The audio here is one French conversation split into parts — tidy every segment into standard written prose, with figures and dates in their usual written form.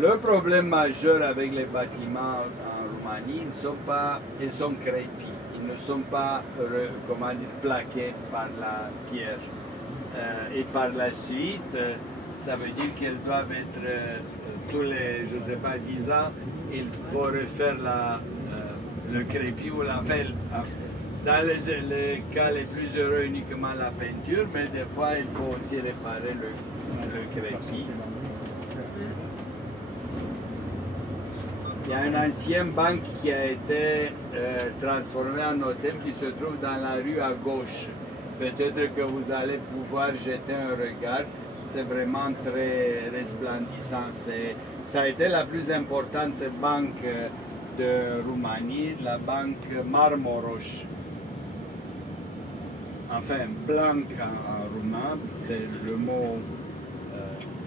Le problème majeur avec les bâtiments en Roumanie, ils sont crépis, ils ne sont pas plaqués par la pierre. Et par la suite, ça veut dire qu'elles doivent être tous les, je ne sais pas, 10 ans, il faut refaire le crépi ou la pelle. Dans les cas les plus heureux, uniquement la peinture, mais des fois, il faut aussi réparer le crépi. Il y a une ancienne banque qui a été transformée en hôtel qui se trouve dans la rue à gauche. Peut-être que vous allez pouvoir jeter un regard. C'est vraiment très resplendissant. Ça a été la plus importante banque de Roumanie, la banque Marmaros. Enfin, blanc en roumain, c'est le mot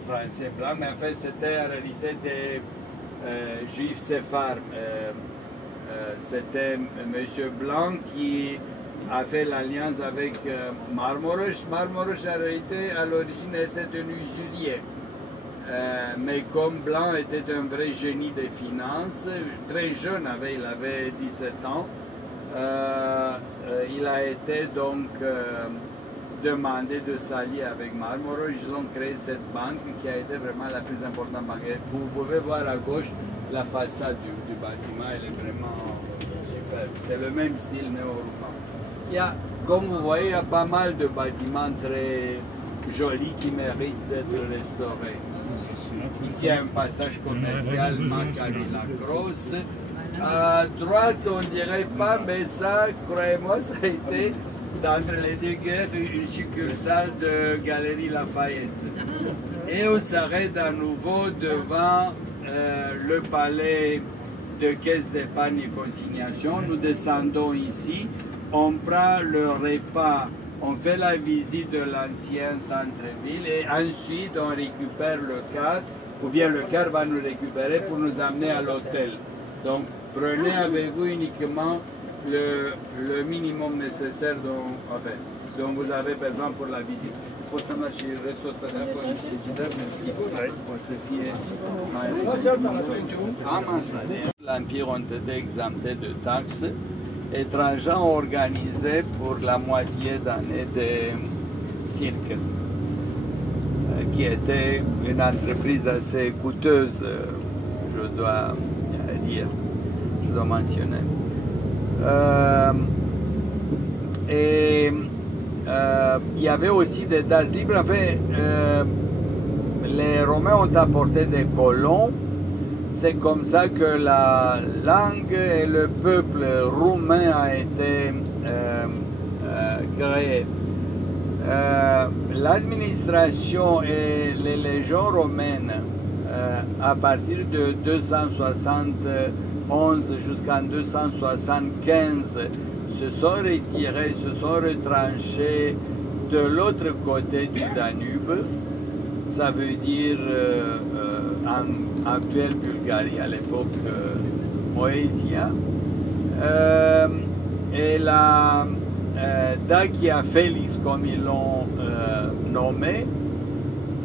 français blanc, mais en fait c'était en réalité des juifs séphares. C'était M. Blanc qui a fait l'alliance avec Marmaros. Marmaros en réalité à l'origine était un usurier. Mais comme Blanc était un vrai génie des finances, très jeune, il avait 17 ans, il a été donc demandé de s'allier avec Marmaros. Ils ont créé cette banque qui a été vraiment la plus importante banque. Vous pouvez voir à gauche la façade du bâtiment, elle est vraiment superbe. C'est le même style néo-roumain. Comme vous voyez, il y a pas mal de bâtiments très jolis qui méritent d'être restaurés. Ici, il y a un passage commercial Macari-la-Crosse. À droite, on ne dirait pas, mais ça, croyez-moi, ça a été d'entre les deux guerres, une succursale de Galerie Lafayette. Et on s'arrête à nouveau devant le palais de caisse d'épargne et consignation. Nous descendons ici, on prend le repas, on fait la visite de l'ancien centre-ville et ensuite on récupère le car, ou bien le car va nous récupérer pour nous amener à l'hôtel. Donc prenez avec vous uniquement le minimum nécessaire dont vous avez besoin pour la visite. Poți și restul ăsta de acolo, merci. O să fie am asta. L'Empire ont été exemptés de taxes. Étrangers ont organisé pour la moitié d'année de cirque, qui était une entreprise assez coûteuse, je dois dire, je dois mentionner. Il y avait aussi des dates libres. En fait, les Romains ont apporté des colons. C'est comme ça que la langue et le peuple roumain a été créé. L'administration et les légions romaines, à partir de 271 jusqu'en 275, se sont retirés, se sont retranchés de l'autre côté du Danube, ça veut dire en actuelle Bulgarie, à l'époque Moésia. Et la Dacia Felix, comme ils l'ont nommé,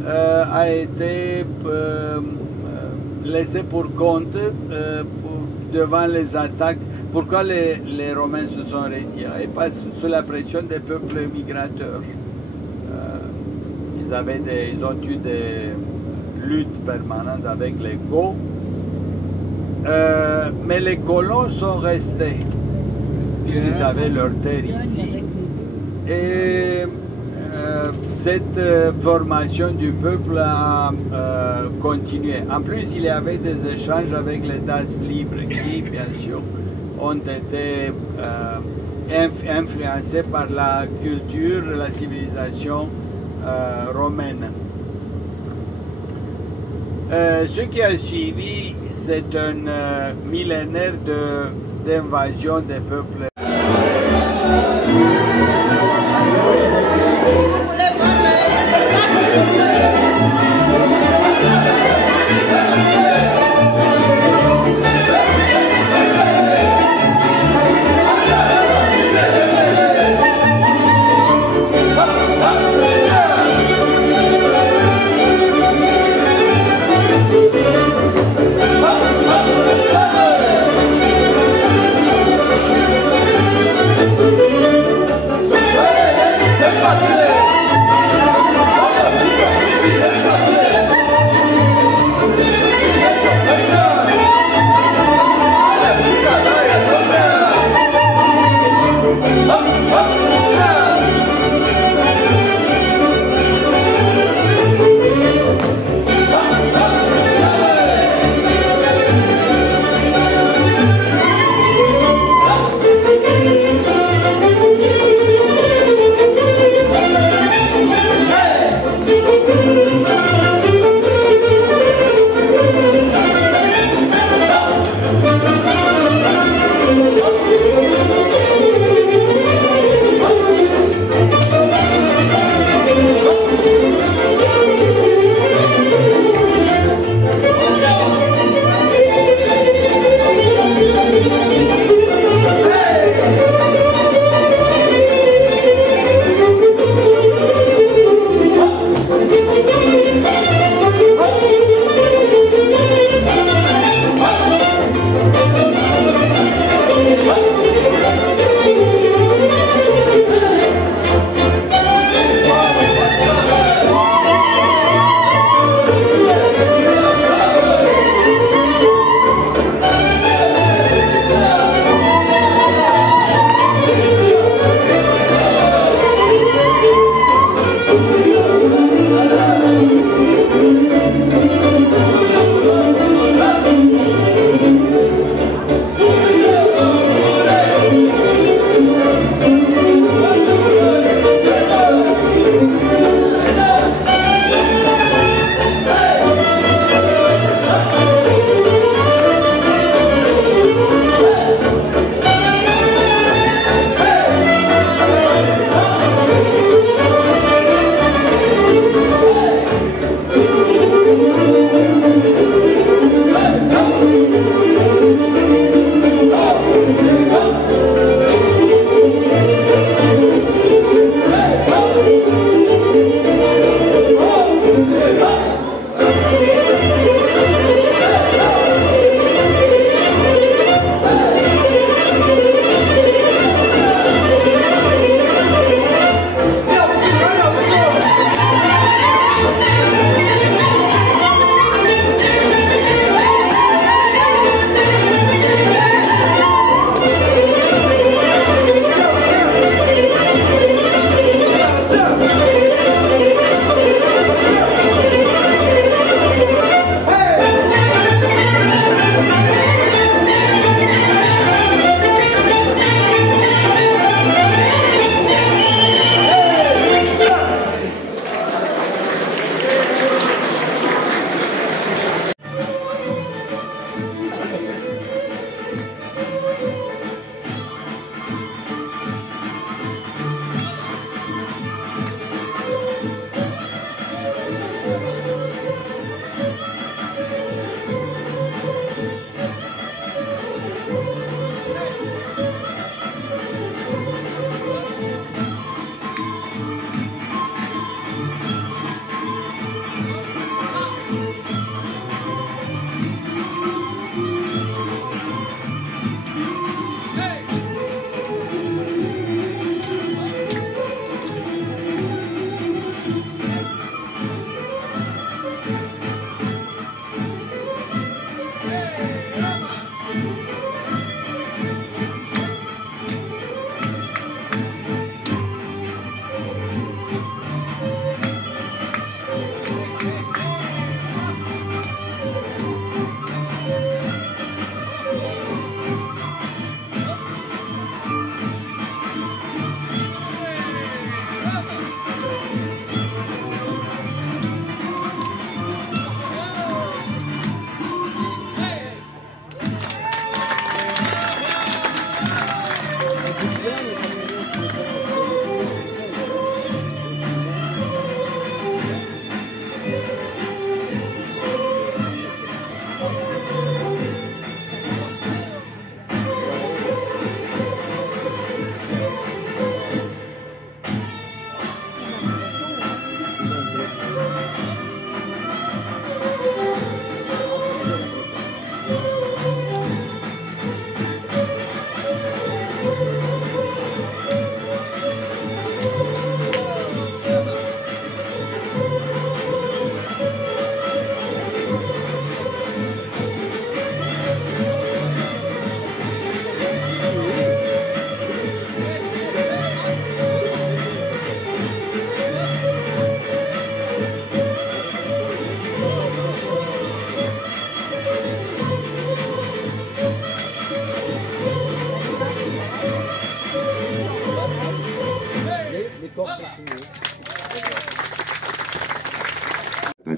a été laissé pour compte devant les attaques. Pourquoi les Romains se sont retirés? Parce que sous la pression des peuples migrateurs. Ils ont eu des luttes permanentes avec les Goths. Mais les colons sont restés, puisqu'ils avaient leur terre ici. Et cette formation du peuple a continué. En plus, il y avait des échanges avec les Das libres qui, bien sûr, ont été influencés par la culture, la civilisation romaine. Ce qui a suivi, c'est un millénaire d'invasion des peuples.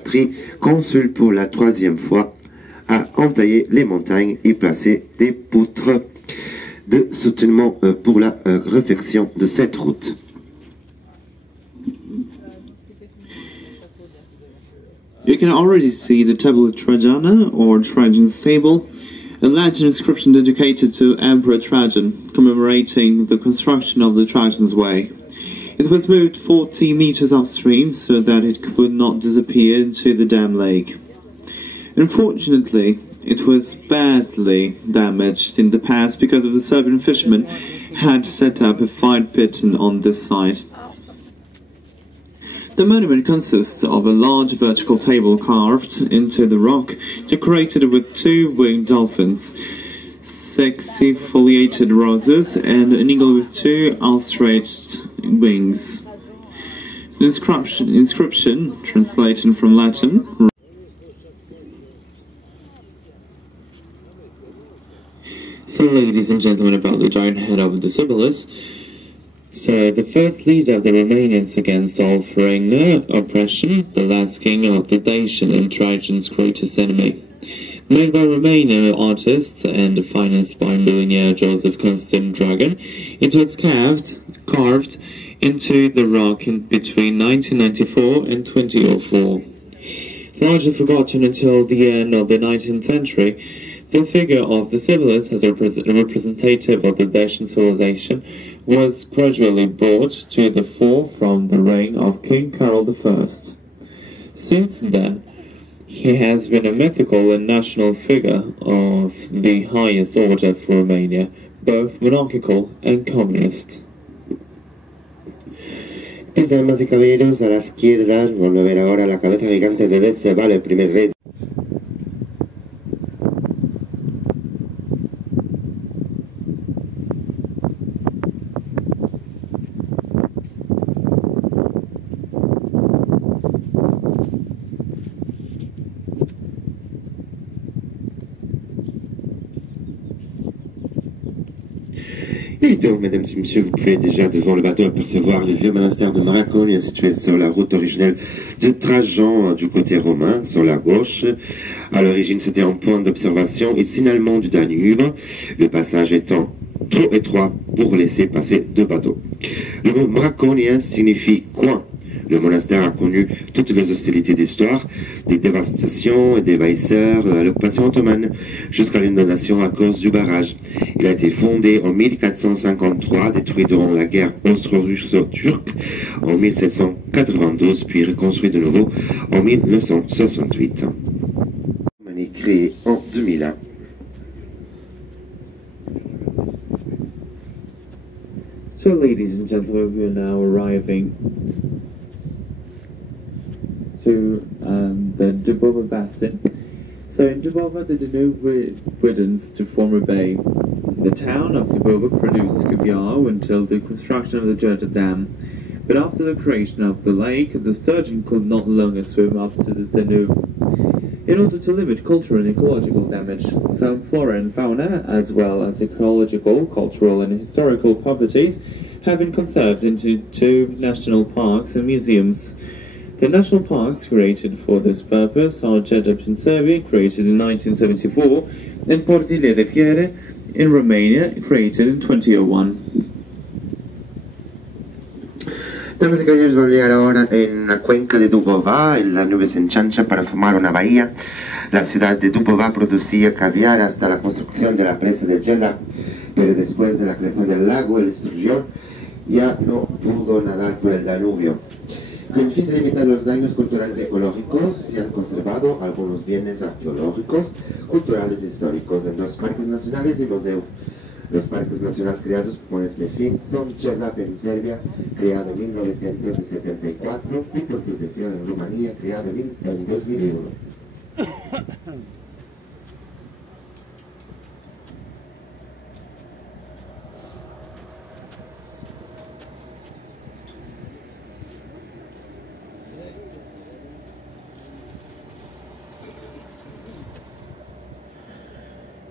infanterie consul pour la 3e fois a entaillé les montagnes et placé des poutres de soutenement pour la réfection de cette route. You can already see the Tabula Trajana, or Trajan's Table, a Latin inscription dedicated to Emperor Trajan, commemorating the construction of the Trajan's Way. It was moved 40 meters upstream so that it could not disappear into the dam lake. Unfortunately, it was badly damaged in the past because of the Serbian fishermen had set up a fire pit on this site. The monument consists of a large vertical table carved into the rock, decorated with 2 winged dolphins, 6 foliated roses, and an eagle with 2 outstretched wings. The inscription, translated from Latin. So, ladies and gentlemen, about the giant head of the Sibyllus. So, the first leader of the Romanians against offering oppression, the last king of the Dacian and Trajan's greatest enemy. Made by Romanian artists and financed by millionaire Joseph Constantin Dragan, it was carved into the rock between 1994 and 2004. Largely forgotten until the end of the 19th century, the figure of the Sibyllus as a representative of the Dacian civilization was gradually brought to the fore from the reign of King Carol I. Since then, he has been a mythical and national figure of the highest order for Romania, both monarchical and communist. Damas y caballeros, a la izquierda vamos a ver ahora la cabeza gigante de Deceballo, el primer rey. Et donc, mesdames et messieurs, vous pouvez déjà devant le bateau apercevoir le vieux monastère de Maraconia situé sur la route originelle de Trajan du côté romain, sur la gauche. À l'origine, c'était un point d'observation et signalement du Danube, le passage étant trop étroit pour laisser passer 2 bateaux. Le mot Maraconia signifie coin. Le monastère a connu toutes les hostilités d'histoire, des dévastations et des envahisseurs à l'occupation ottomane, jusqu'à l'inondation à cause du barrage. Il a été fondé en 1453, détruit durant la guerre austro-russo-turque en 1792, puis reconstruit de nouveau en 1968. Il est créé en 2001. So, ladies and gentlemen, we are now arriving to the Dubova Basin. So in Dubova, the Danube widens to form a bay. The town of Dubova produced caviar until the construction of the Gerda Dam. But after the creation of the lake, the sturgeon could not longer swim up to the Danube. In order to limit cultural and ecological damage, some flora and fauna, as well as ecological, cultural and historical properties, have been conserved into 2 national parks and museums. The national parks created for this purpose are Đerdap in Serbia, created in 1974, and Portile de Fiere in Romania, created in 2001. Damas y caballeros, vamos a llegar ahora en la cuenca de Dubova. La nube se enchancha para formar una bahía. La ciudad de Dubova producía caviar hasta la construcción de la presa de Đerdap, pero después de la creación del lago, el destruyó, ya no pudo nadar por el Danubio. Con el fin de limitar los daños culturales y ecológicos, se han conservado algunos bienes arqueológicos, culturales e históricos en 2 parques nacionales y museos. Los parques nacionales creados con este fin son Đerdap en Serbia, creado en 1974, y Portil de Fiore en Rumanía, creado en 2001.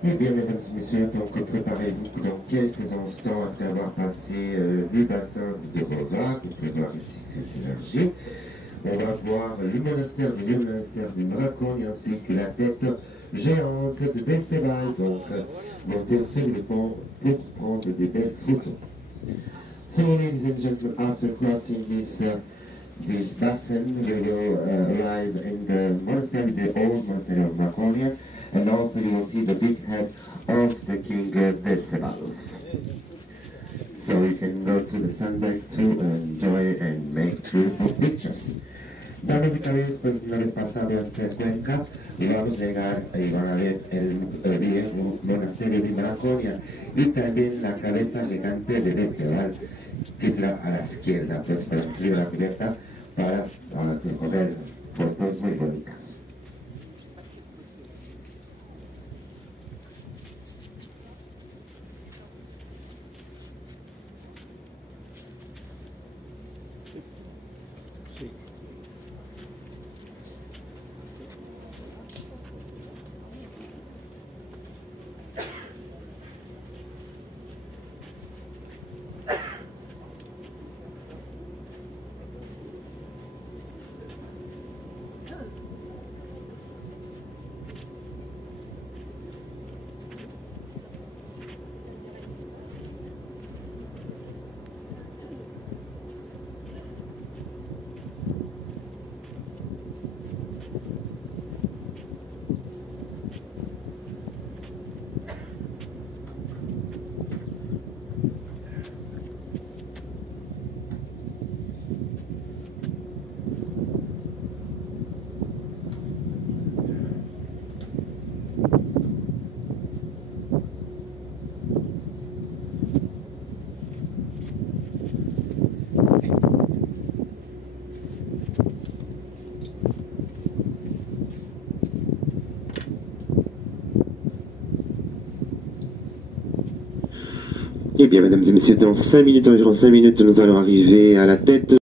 Eh bien, mesdames et messieurs, donc préparez-vous dans quelques instants après avoir passé le bassin de Dubova. Vous pouvez voir ici que c'est s'élargit. On va voir le monastère du vieux monastère de Maracogne ainsi que la tête géante de Decebal. Donc, montez sur le pont pour prendre des belles photos. So, ladies and gentlemen, after crossing this basin, we will arrive in the monastery, the old monastery of Maraconia, and also you will see the big head of the king Decebalus. So you can go to the sun deck to enjoy and make beautiful pictures. Damas y caballeros, pues una vez pasado esta cuenca, y vamos a llegar y van a ver el viejo monasterio de Maraconia y también la cabeza elegante de Decebal, que será a la izquierda, pues podemos subir a la cubierta para coger fotos muy bonitas. Eh bien, mesdames et messieurs, dans 5 minutes, environ 5 minutes, nous allons arriver à la tête.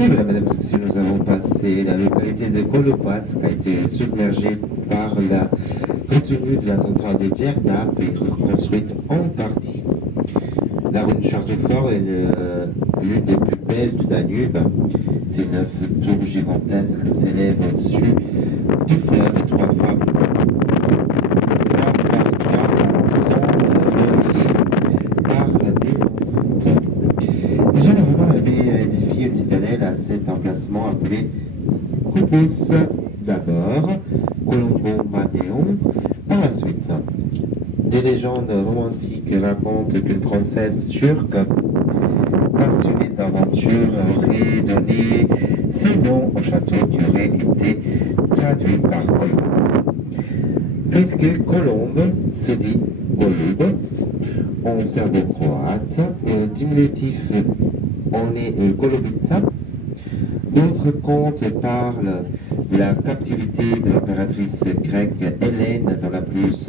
Et voilà, mesdames et messieurs, nous avons passé la localité de Kolopat, qui a été submergée par la retenue de la centrale de Djerda et reconstruite en partie. La rue de Châteaufort est l'une des plus belles du Danube. Ces 9 tours gigantesques s'élèvent au-dessus du fleuve 3 fois sont reliés par des enceintes. Déjà, les Romains avaient édifié une citadelle à cet emplacement appelé Koupos d'abord, Colombo Madeon par la suite. Des légendes romantiques racontent qu'une princesse turque passionnée d'aventure aurait donné ce nom au château qui aurait été traduit par Kolbas. Puisque Colombe se dit Golub en serbo-croate, diminutif on est Golubica. D'autres contes parlent de la captivité de l'impératrice grecque Hélène dans la plus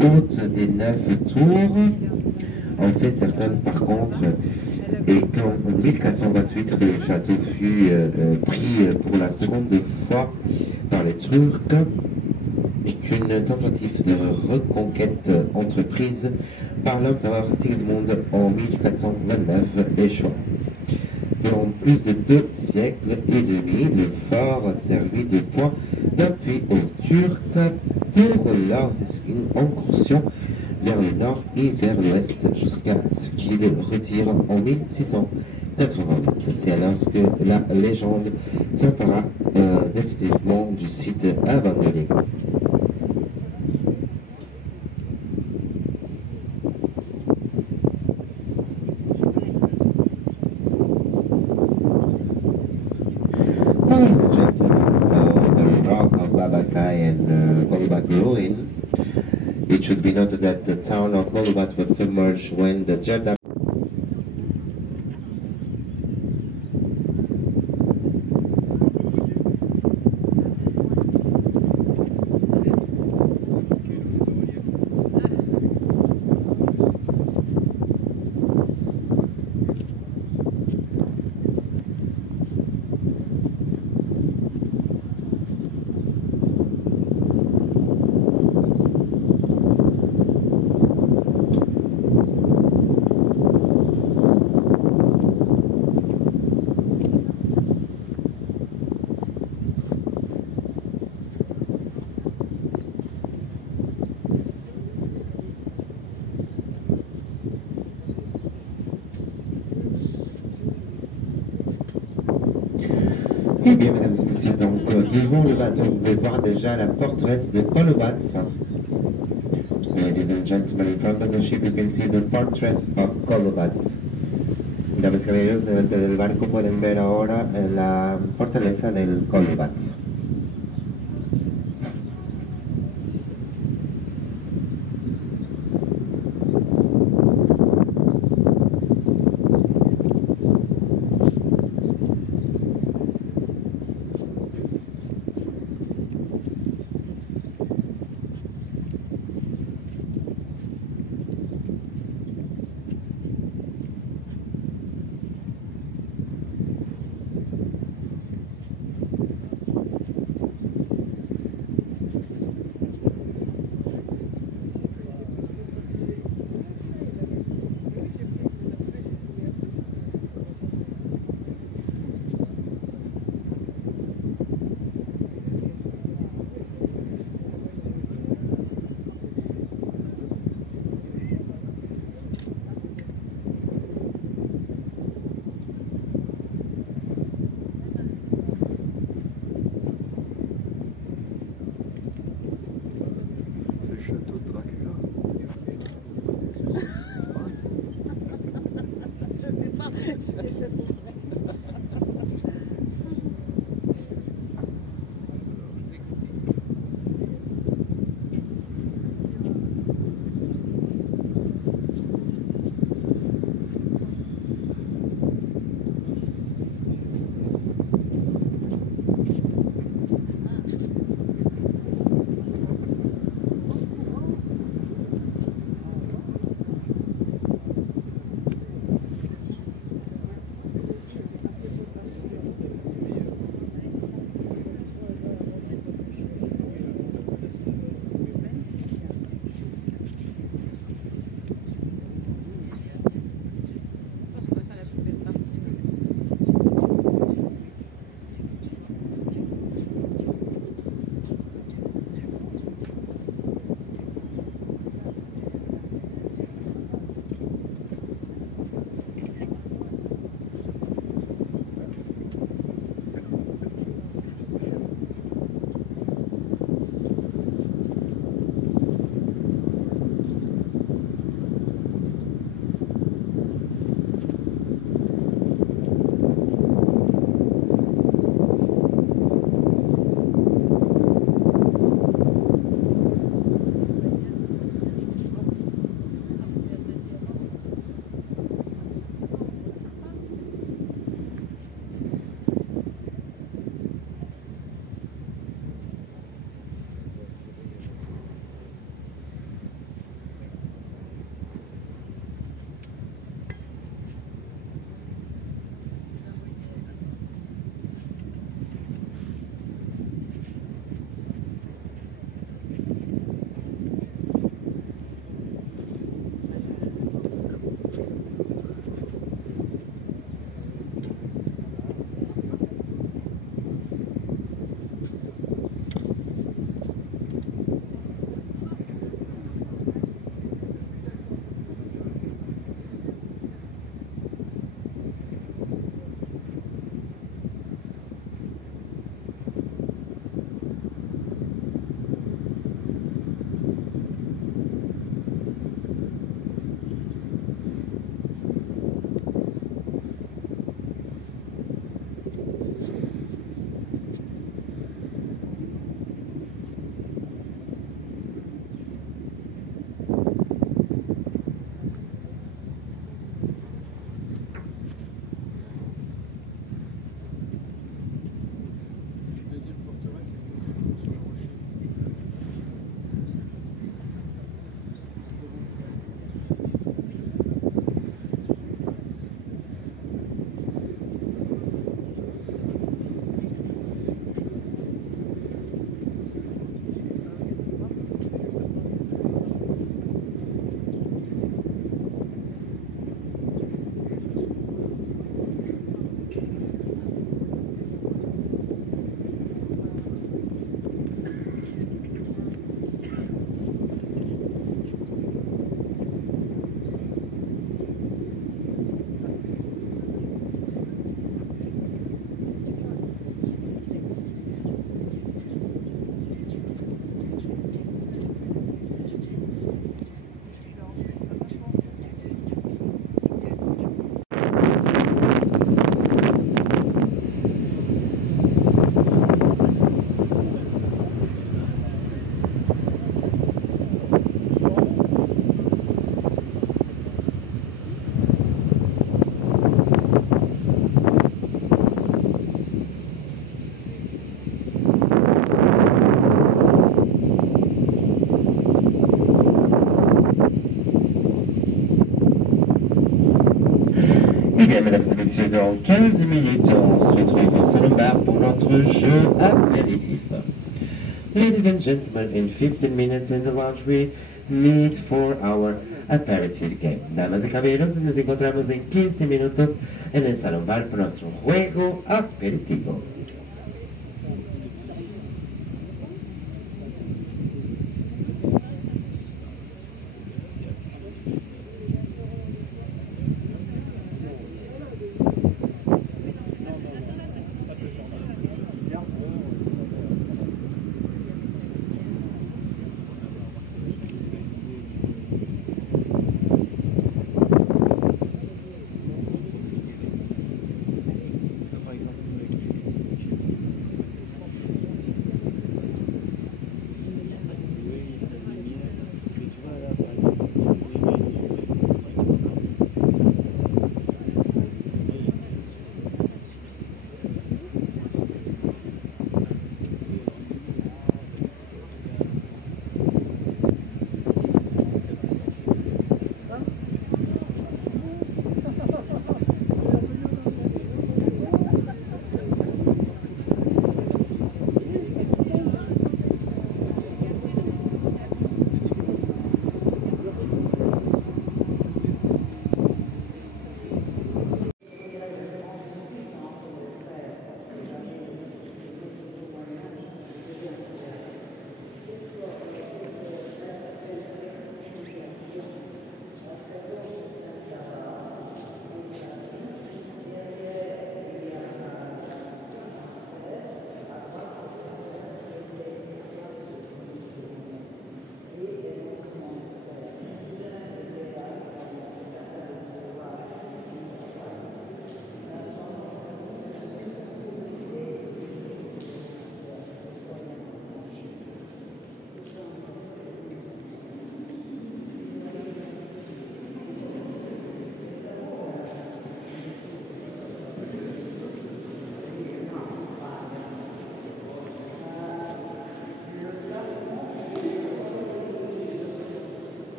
haute des 9 tours. En fait, certaines par contre, et qu'en 1428 que le château fut pris pour la seconde fois par les Turcs et qu'une tentative de reconquête entreprise par l'empereur Sigismund en 1429 échoua. Durant plus de 2 siècles et demi, le fort servit de point d'appui aux Turcs pour leurs incursions vers le nord et vers l'ouest jusqu'à ce qu'ils retirent en 1688. C'est alors que la légende s'empara définitivement du site abandonné. So, ladies and gentlemen, so the rock of Babakai and Golubak ruin. It should be noted that the town of Golubat was submerged when the Jeddah Eh bien, mesdames et messieurs, donc devant le bateau, vous pouvez voir déjà la forteresse de Kolobat. Ladies and gentlemen, in front of the ship you can see the fortress of Kolobat. Damas y caballeros, delante del barco pueden ver ahora la fortaleza del Kolobat. Eh bien, mesdames et messieurs, dans 15 minutes, on se retrouve au salon bar pour notre jeu apéritif. Ladies and gentlemen, in 15 minutes in the lounge we meet for our aperitif game. Damas y caballeros, nos encontramos en 15 minutos en el salón bar para nuestro juego aperitivo.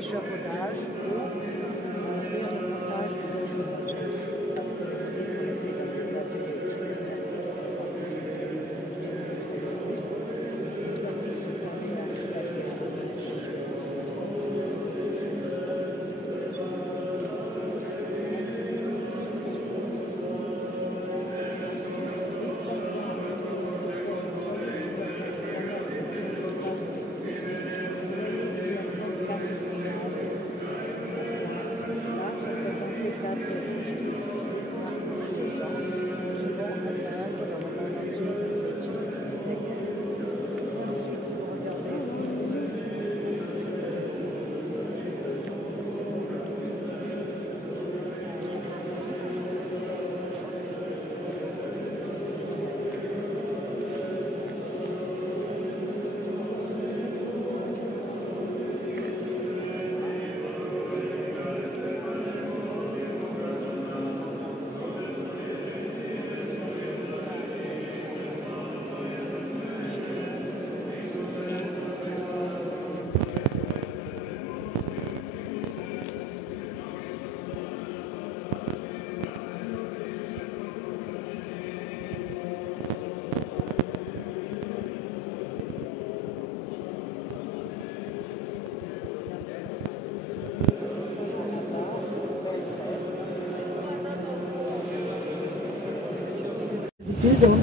échafaudage pour faire le montage des autres parce que le musée qu'on a fait dans les ateliers sicilianistes nous avons mis sur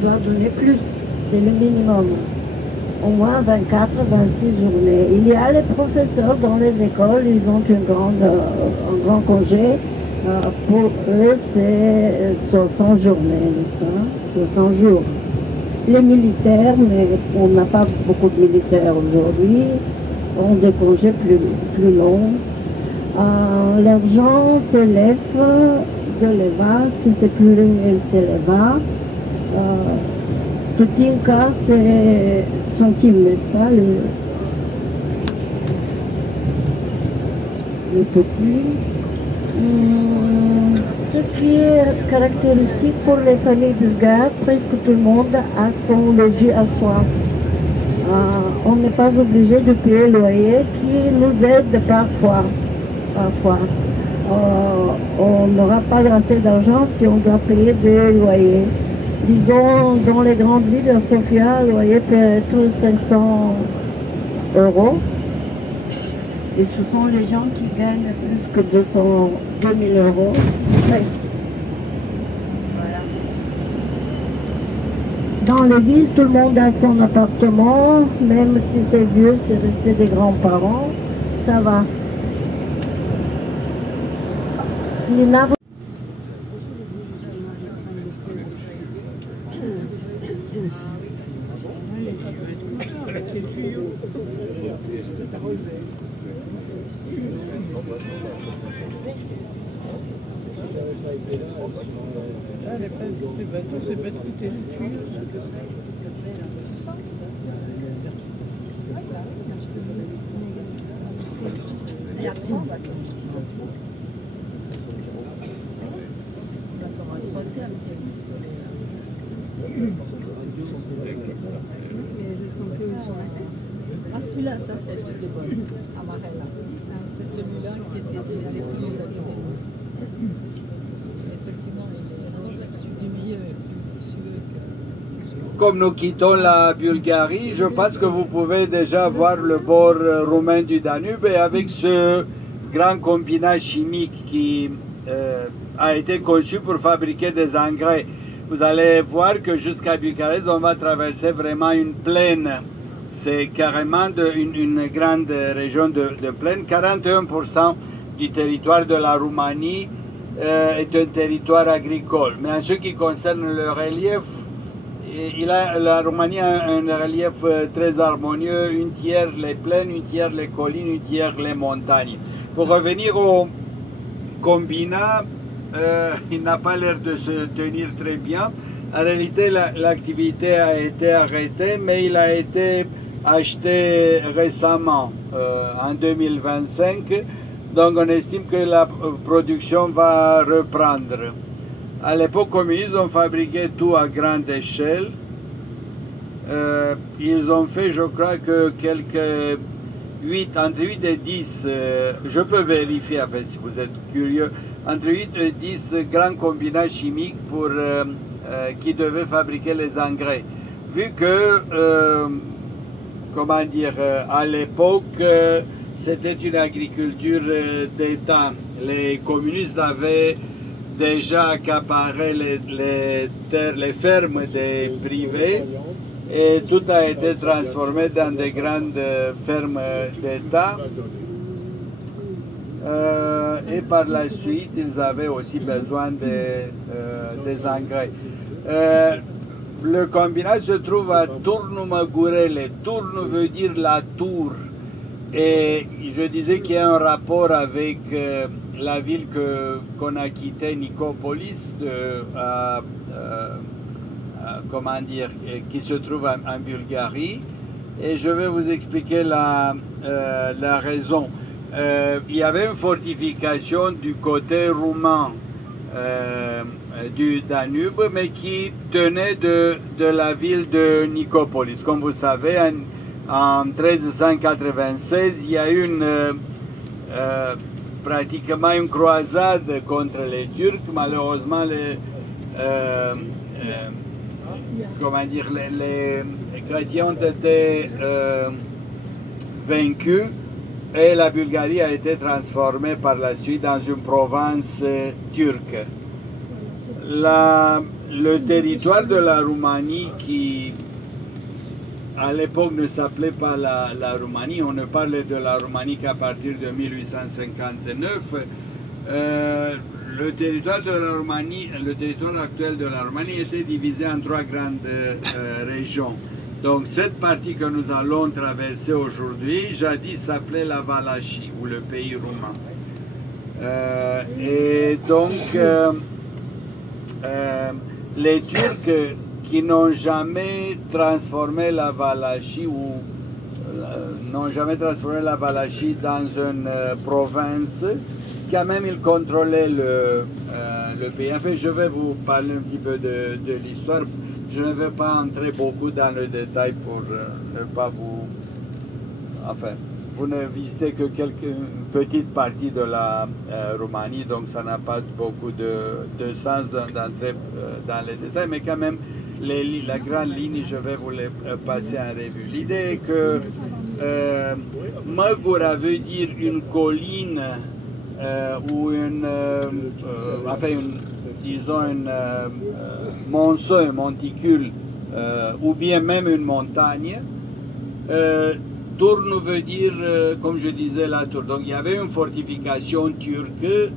doit donner plus, c'est le minimum. Au moins 24, 26 journées. Il y a les professeurs dans les écoles, ils ont un grand congé. Pour eux, c'est 60 journées, n'est-ce pas? 60 jours. Les militaires, mais on n'a pas beaucoup de militaires aujourd'hui, ont des congés plus longs. L'argent s'élève de l'EVA, si c'est plus long, c'est l'EVA. Stutinka, c'est centime, n'est-ce pas? Le petit. Ce qui est caractéristique pour les familles bulgares, presque tout le monde a son logis à soi. On n'est pas obligé de payer le loyer qui nous aide parfois. On n'aura pas assez d'argent si on doit payer des loyers. Disons, dans les grandes villes, à Sofia, le loyer peut être 500 €. Et ce sont les gens qui gagnent plus que 2000 €. Ouais. Voilà. Dans les villes, tout le monde a son appartement, même si c'est vieux, c'est resté des grands-parents, ça va. Nina, Ah, celui-là, ça c'est celui de bonne, Amarella. C'est celui-là qui était des épouses avec des loups. Effectivement, il est du milieu celui que... Comme nous quittons la Bulgarie, je pense que vous pouvez déjà voir le bord roumain du Danube et avec ce grand combinat chimique qui a été conçu pour fabriquer des engrais. Vous allez voir que jusqu'à Bucarest, on va traverser vraiment une plaine. C'est carrément une grande région de plaine. 41% du territoire de la Roumanie est un territoire agricole. Mais en ce qui concerne le relief, la Roumanie a un relief très harmonieux, un tiers les plaines, un tiers les collines, un tiers les montagnes. Pour revenir au combinat, il n'a pas l'air de se tenir très bien. En réalité, l'activité a été arrêtée, mais il a été acheté récemment, en 2025. Donc on estime que la production va reprendre. À l'époque communiste, on fabriquait tout à grande échelle. Ils ont fait, je crois, que entre 8 et 10, je peux vérifier en fait, si vous êtes curieux, entre 8 et 10 grands combinats chimiques qui devaient fabriquer les engrais. Vu que, comment dire, à l'époque, c'était une agriculture d'État. Les communistes avaient déjà accaparé les fermes des privés et tout a été transformé dans des grandes fermes d'État. Et par la suite, ils avaient aussi besoin des engrais. Le combinat se trouve à Turnu Măgurele. Turnu veut dire la tour. Et je disais qu'il y a un rapport avec la ville qu'on a quittée, Nicopolis, comment dire, qui se trouve en Bulgarie. Et je vais vous expliquer la raison. Il y avait une fortification du côté roumain du Danube, mais qui tenait de la ville de Nicopolis. Comme vous savez, en 1396, il y a eu pratiquement une croisade contre les Turcs. Malheureusement, comment dire, les chrétiens ont été vaincus et la Bulgarie a été transformée par la suite dans une province turque. le territoire de la Roumanie qui, à l'époque, ne s'appelait pas la Roumanie, on ne parlait de la Roumanie qu'à partir de 1859. Le territoire de la Roumanie, le territoire actuel de la Roumanie était divisé en 3 grandes régions. Donc cette partie que nous allons traverser aujourd'hui, jadis s'appelait la Valachie, ou le pays roumain. Et donc, les Turcs qui n'ont jamais transformé la Valachie ou n'ont jamais transformé la Valachie dans une province, quand même ils contrôlaient le pays. En fait, je vais vous parler un petit peu de l'histoire. Je ne vais pas entrer beaucoup dans le détail pour ne pas vous... Enfin, vous ne visitez que une petite partie de la Roumanie, donc ça n'a pas beaucoup de sens d'entrer dans les détails, mais quand même, la grande ligne, je vais vous les passer en revue. L'idée est que Măgura veut dire une colline ou disons un monceau, un monticule, ou bien même une montagne. Tourne veut dire, comme je disais, la tour. Donc il y avait une fortification turque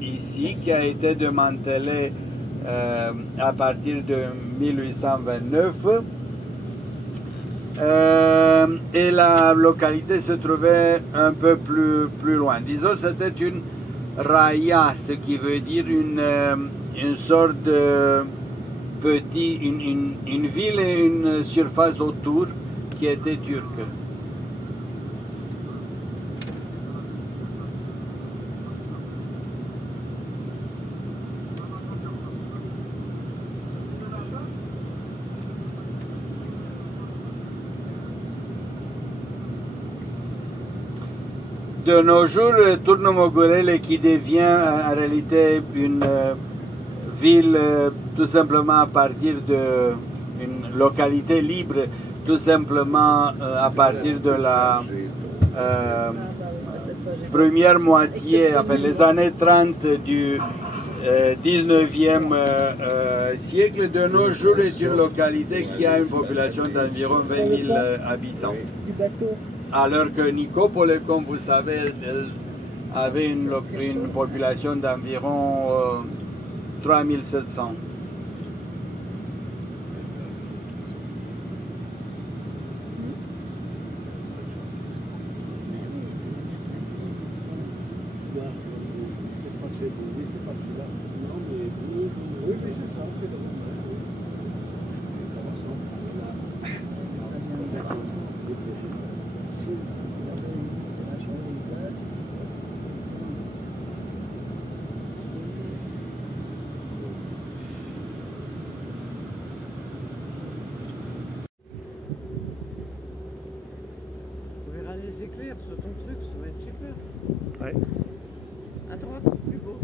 ici qui a été démantelée à partir de 1829. Et la localité se trouvait un peu plus loin. Disons, c'était une raya, ce qui veut dire une sorte de une ville et une surface autour qui était turque. De nos jours, Turnu Măgurele, qui devient en réalité une ville tout simplement à partir d'une localité libre, tout simplement à partir de la première moitié, enfin les années 30 du 19e siècle. De nos jours, est une localité qui a une population d'environ 20 000 habitants. Alors que Nicopole, comme vous savez, elle avait une population d'environ 3700. Les éclairs sur ton truc, ça va être super. Ouais. À droite, c'est plus beau.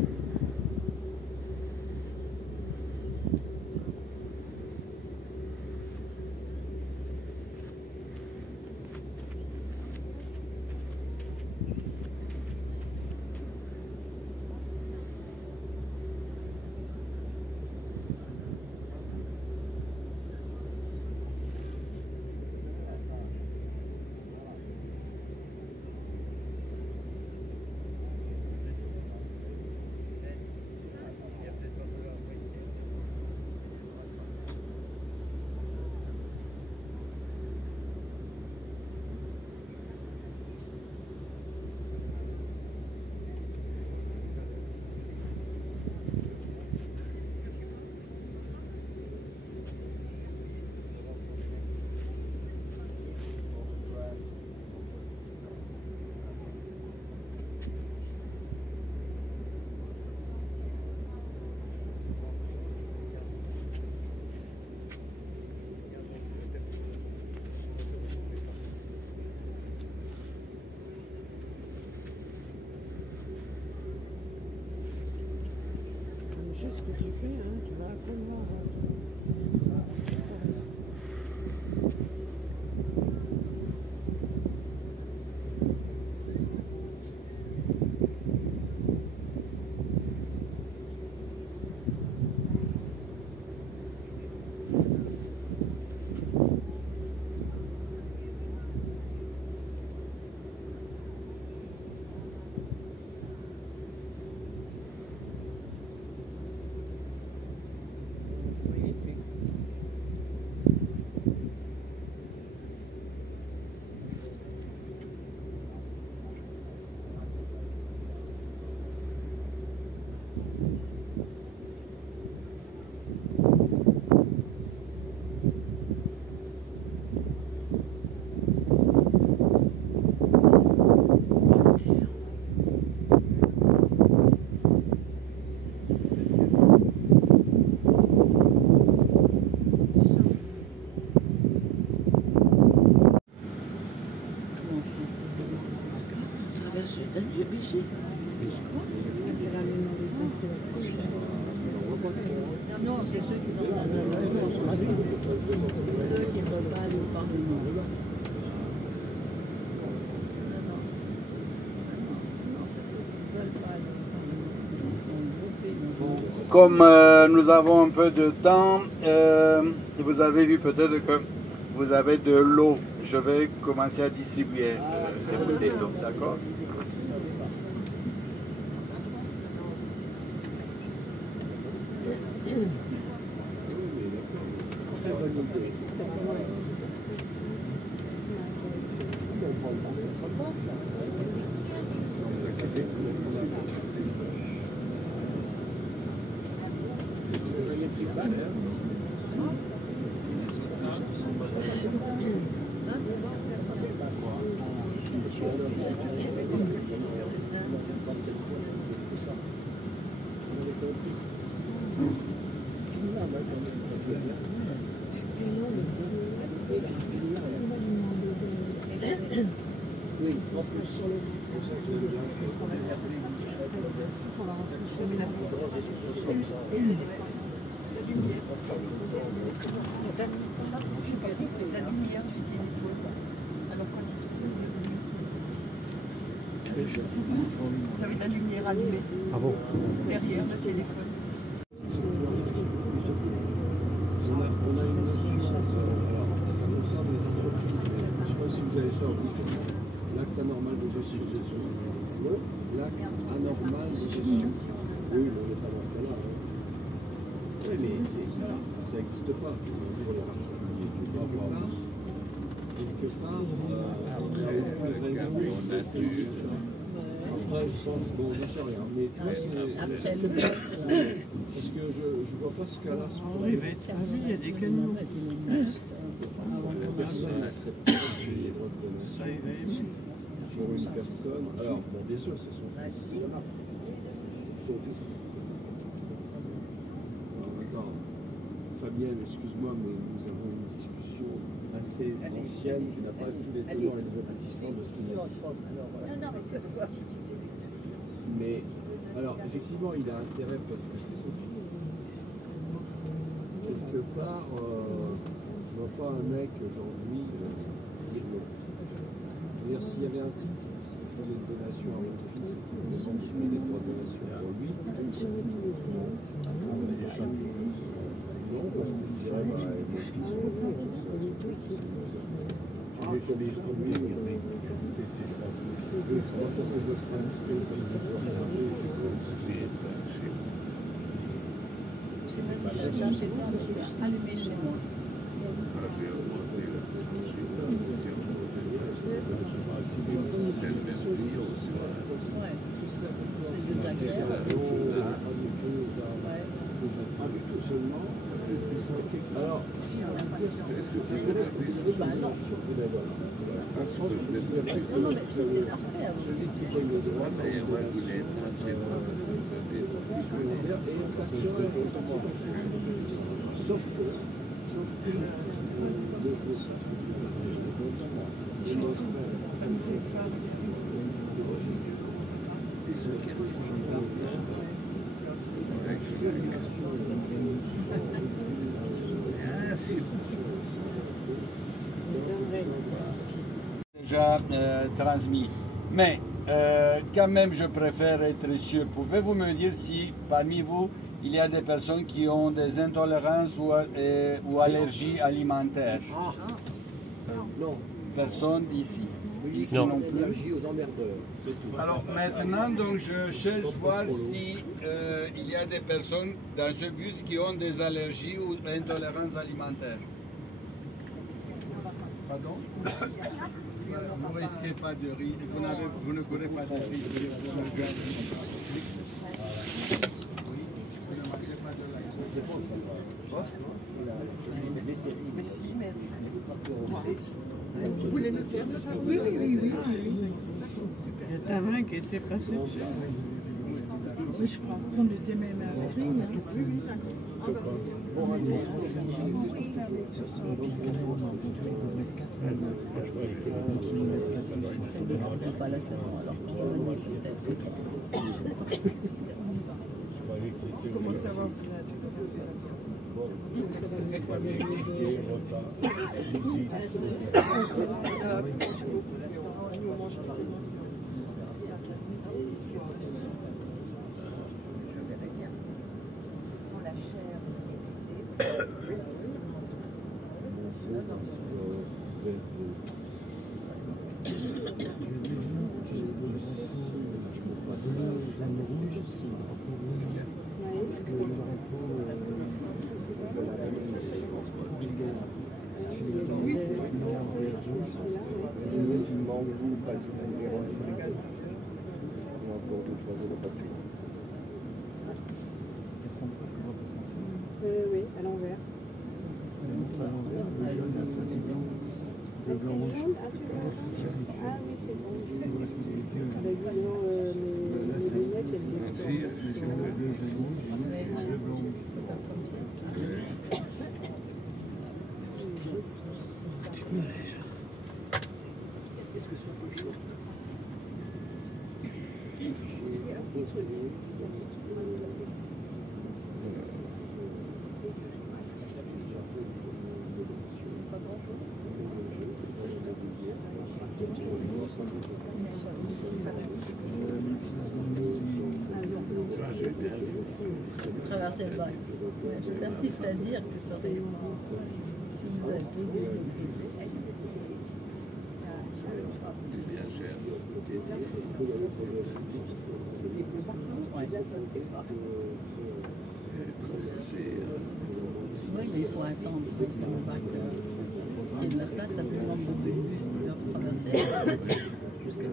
Juste ce que tu fais, hein, tu vas apprendre. Non, c'est ceux qui vont pas aller au Parlement. C'est ceux qui ne veulent pas aller au Parlement. Non, c'est ceux qui ne veulent pas aller au Parlement. Ils sont groupés. Comme nous avons un peu de temps, vous avez vu peut-être que vous avez de l'eau. Je vais commencer à distribuer ces bouteilles d'eau, d'accord? Vous avez de la lumière allumée. Ah bon? Derrière le téléphone. On a une notion, alors ça concerne les entreprises. Je ne sais pas si vous avez ça en bouche. L'acte anormal de gestion. L'acte anormal de gestion. Oui, mais on n'est pas dans ce cas-là. Oui, mais ça n'existe pas. Quelque part, on a aucune raison. Après, je pense, bon, je sais rien, mais tu vois, c'est parce que je vois pas ce cas-là se Oui, mais tu as vu, il y a des camions. Personne n'accepte pas de payer votre donation pour une personne. Alors, bon, bien sûr, c'est son fils. Son fils. Alors, attends, Fabienne, excuse-moi, mais nous avons une discussion assez ancienne. Tu n'as pas tous les tenants et les aboutissants de ce qu'il a dit. Mais, alors, effectivement, il a intérêt parce que c'est son fils. Quelque part, je ne vois pas un mec aujourd'hui dire non. C'est-à-dire, s'il y avait un type qui faisait des donations à votre fils et qui voulait sanctionner des droits de donation pour lui, non, parce que je dirais, bah, mon fils, on va faire tout ça. Allumé chez moi. C'est désagréable. Alors, si on a est-ce que c'est en France, je considère que celui qui paye le droit et on taxerait sauf que ça ne fait pas déjà transmis. Mais quand même, je préfère être sûr. Pouvez-vous me dire si parmi vous, il y a des personnes qui ont des intolérances ou allergies alimentaires? Non. Personne ici. Oui, ici non plus. Allergie aux emmerdeurs, c'est tout. Alors maintenant, donc, je cherche voir si il y a des personnes dans ce bus qui ont des allergies ou intolérances alimentaires. Pardon? Ne risquez pas de rire, vous ne courez pas de risque. Mais si, mais... Vous voulez le faire? Oui, oui, oui, oui. Il y a Tavin qui était passé dessus. Oui, je crois qu'on était même inscrits. Oui, oui, d'accord. C'est pas la saison, alors qu'on va c'est peut-être. Je commence à avoir Oui, à l'envers. Le blanc rouge. Ah oui, c'est bon. Avec les lunettes et le blanc rouge. Traverser le bac. Je persiste à dire que ça aurait, si vous avez posé oui, mais il faut attendre si on va qu'il y ait de la place, t'as plus de bus qui doivent traverser. Jusqu'à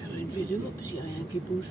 Faire une vidéo parce qu'il n'y a rien qui bouge.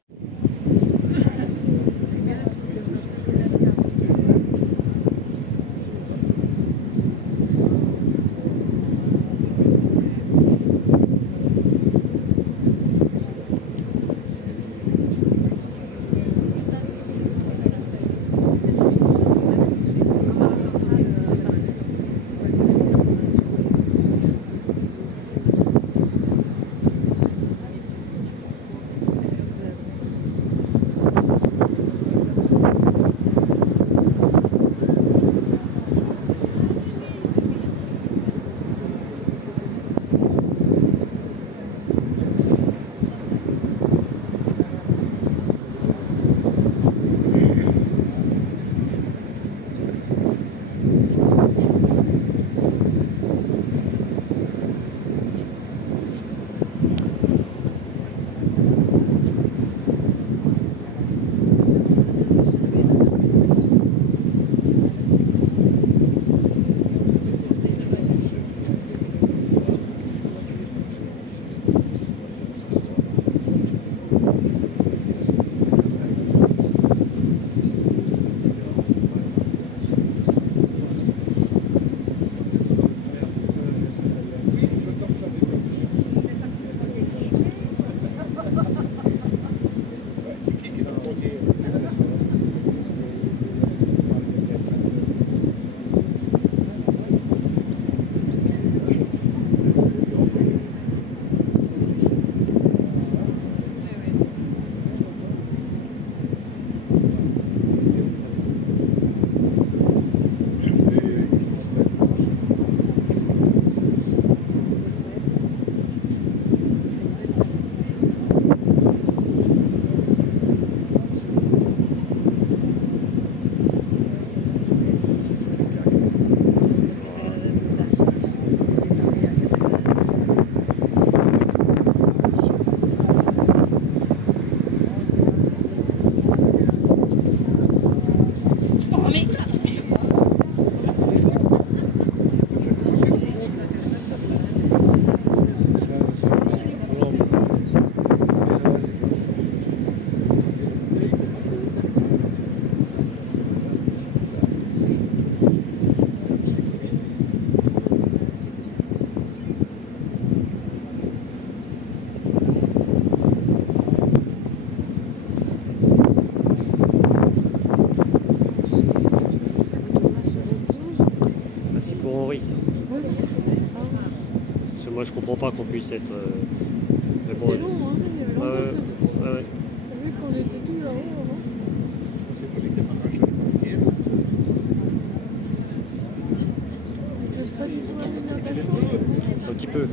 Moi je comprends pas qu'on puisse être... mais bon, C'est long, hein, il y avait longtemps. ouais. T'as vu qu'on était tous là-haut avant? C'est pas les démarrages deuxième. Tu veux pas du tout aller dans ta chambre? Un petit peu.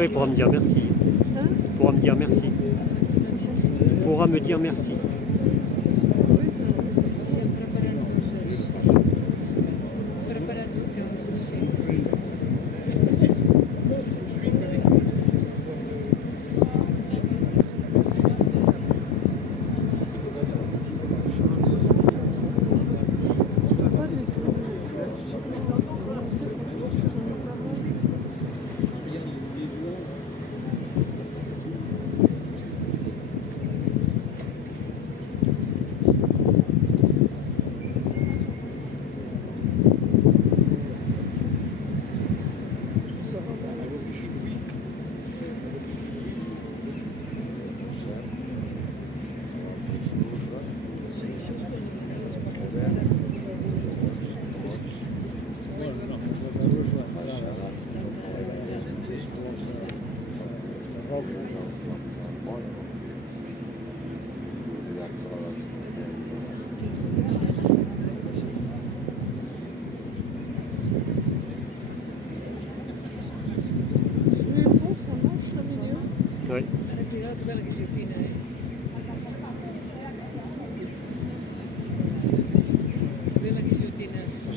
Il pourra me dire merci. Il pourra me dire merci. Il pourra me dire merci. Oui.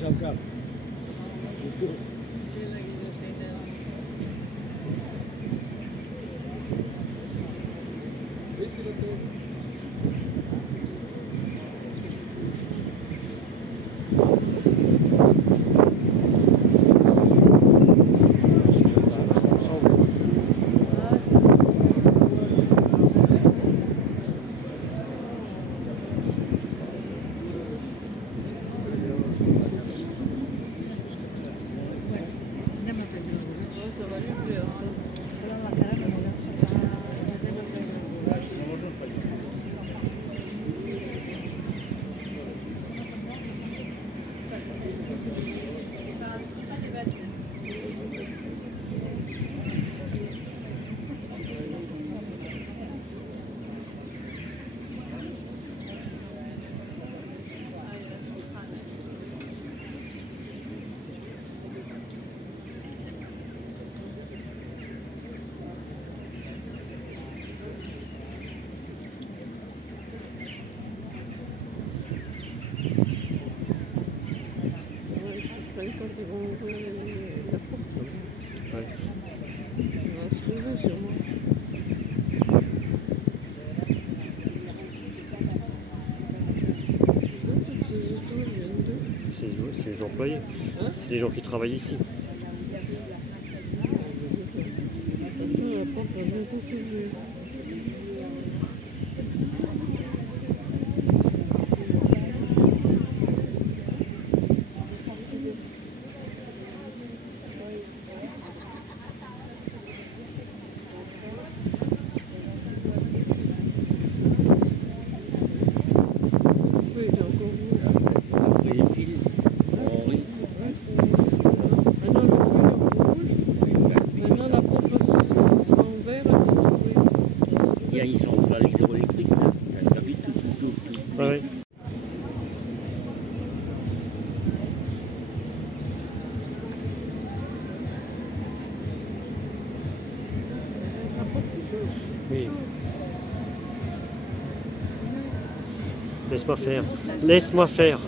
Jean-Claude. C'est les employés. C'est des gens qui travaillent ici. Ils sont pas l'hydroélectrique, t'as vu tout. Ouais. Oui. Laisse-moi faire. Laisse-moi faire.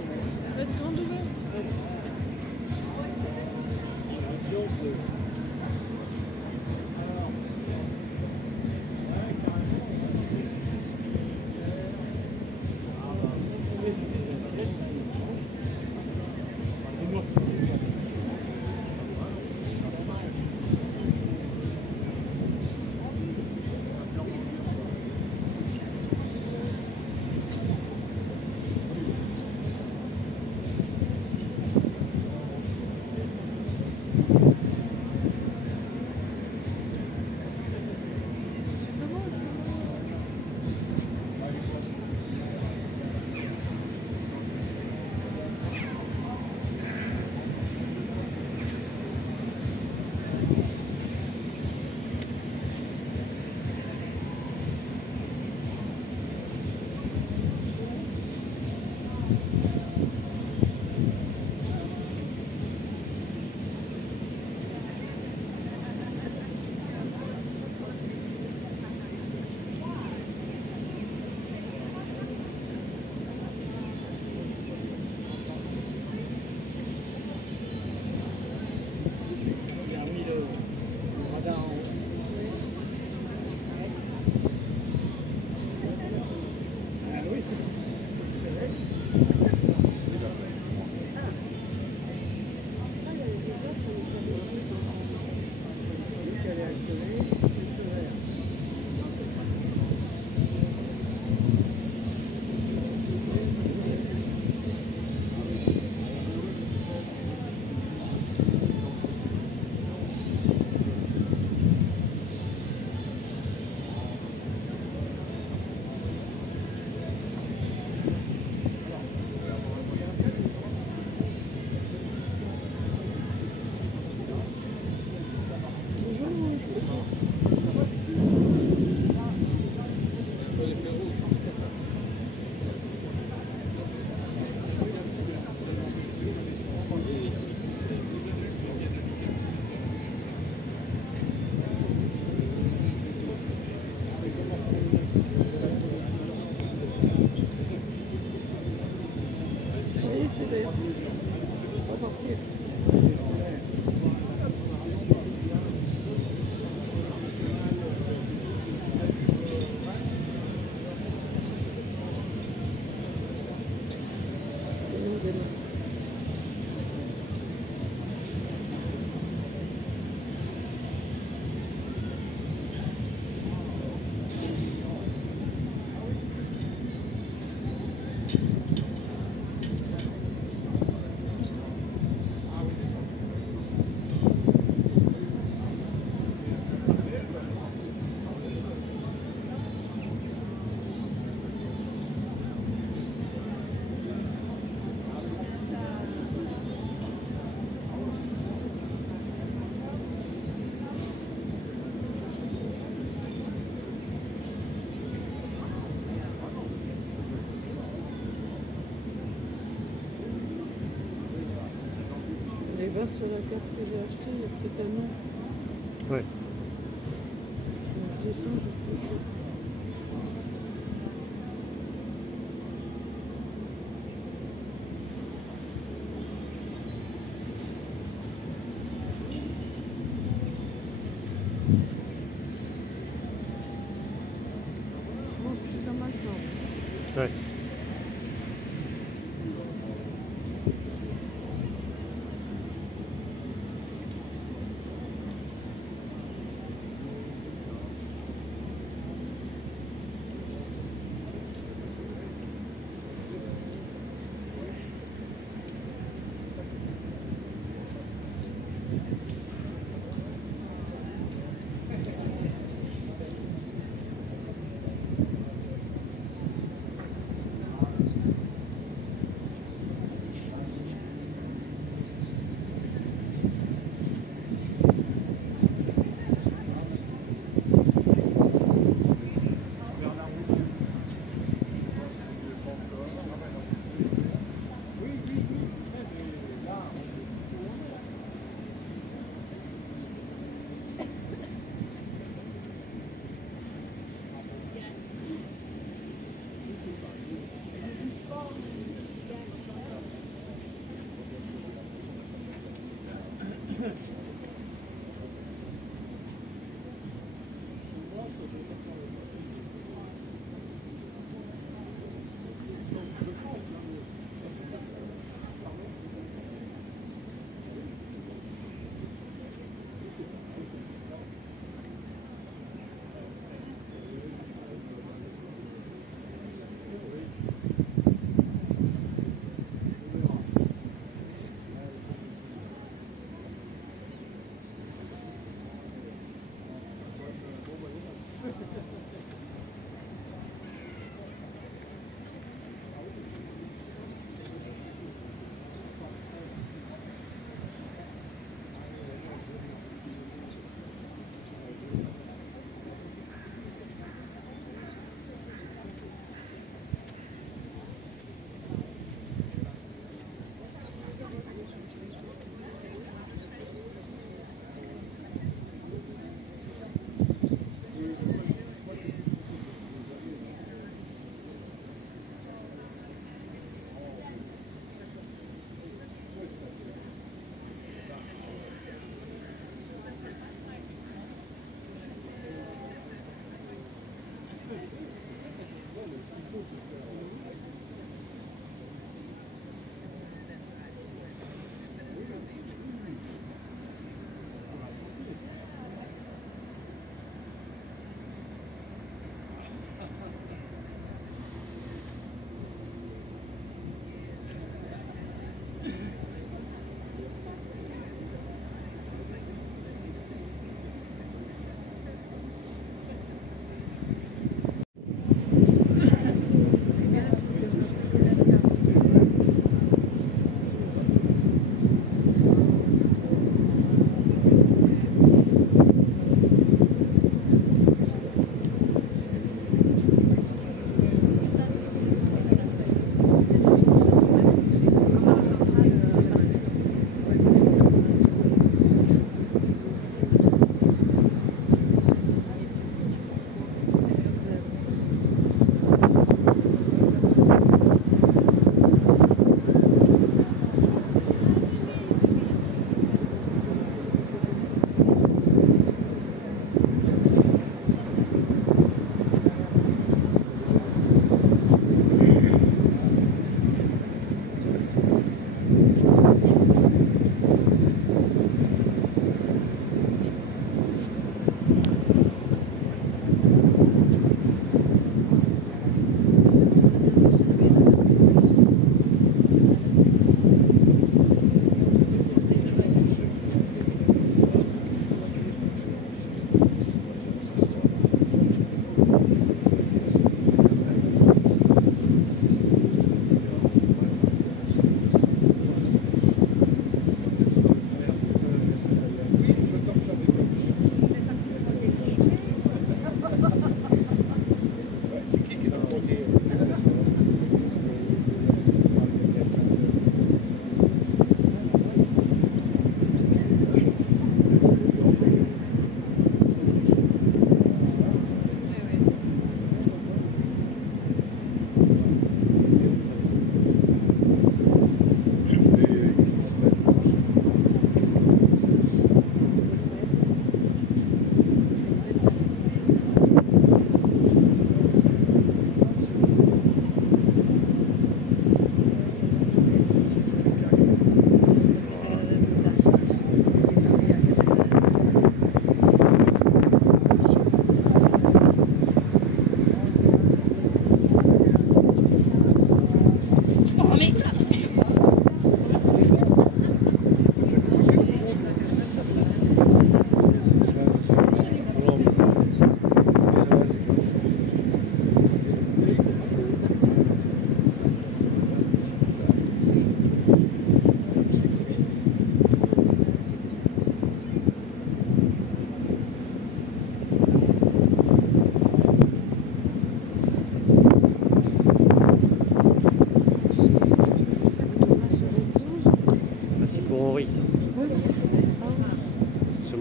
partir. On va partir. Et va sur la carte que j'ai achetée, il y a peut-être un nom. Ouais. Je descends, je peux. Bon, c'est dans ma chambre. Ouais.